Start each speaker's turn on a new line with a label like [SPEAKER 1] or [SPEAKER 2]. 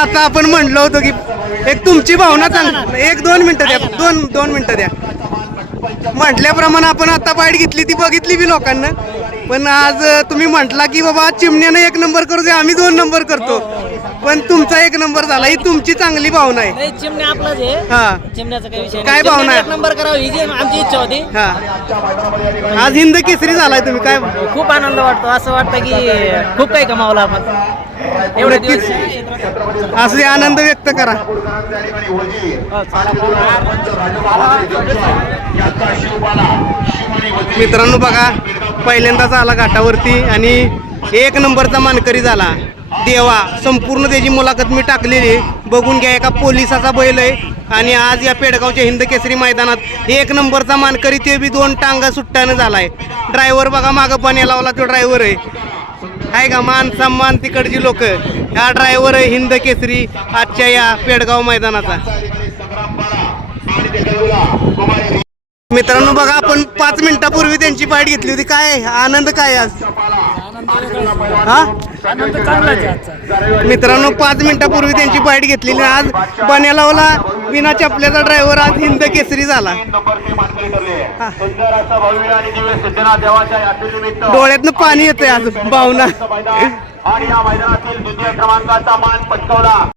[SPEAKER 1] आता आपण म्हणलो होतो की एक तुमची भावना चांग एक दोन मिनिटं द्या. दोन दोन मिनिटं द्या. म्हटल्याप्रमाणे आपण आता बाईट घेतली ती बघितली बी लोकांना. पण आज तुम्ही म्हटला की बाबा चिमण्यानं एक नंबर करू दे आम्ही दोन नंबर करतो. पण तुमचा एक नंबर झाला ही तुमची चांगली भावना आहे.
[SPEAKER 2] नाही चिमण्या आपलाच आहे.
[SPEAKER 1] हा.
[SPEAKER 2] चिमण्याचा काही विषय
[SPEAKER 1] काय. भावना? आहे?
[SPEAKER 2] नंबर करावा ही जी आमची इच्छा होती.
[SPEAKER 1] हा. आज हिंद केसरी झालाय तुम्ही काय?
[SPEAKER 2] खूप आनंद वाटतो असं वाटतं की खूप काही कमावलं आपण. एवढे
[SPEAKER 1] नक्कीच.
[SPEAKER 2] दिवस
[SPEAKER 1] असे आनंद व्यक्त करा. मित्रांनो बघा पहिल्यांदाच आला घाटावरती आणि एक नंबरचा मानकरी झाला. देवा संपूर्ण त्याची मुलाखत मी टाकलेली. आहे बघून घ्या एका पोलिसाचा बैल आहे. आणि आज या पेडगावच्या हिंद केसरी मैदानात एक नंबरचा मानकरी ते बी दोन टांगा सुट्ट्यानं झाला आहे ड्रायव्हर बघा मागं पाणी लावला तो ड्रायव्हर आहे. आहे का मान सन्मान तिकडची लोक. हा ड्रायव्हर आहे हिंद केसरी आजच्या या पेडगाव मैदानाचा. मित्रांनो बघा आपण पाच मिनिटापूर्वी त्यांची बाईट घेतली होती. काय? आनंद काय आज? हा? मित्रांनो पाच मिनिटापूर्वी त्यांची बाईट घेतलेली. आज बन्यालावला विना चपल्याचा ड्रायव्हर आज हिंद केसरी झाला. डोळ्यातनं पाणी येतंय आज भावना.
[SPEAKER 3] आणि या मैदानातील द्वितीय क्रमांकाचा मान पटकवला.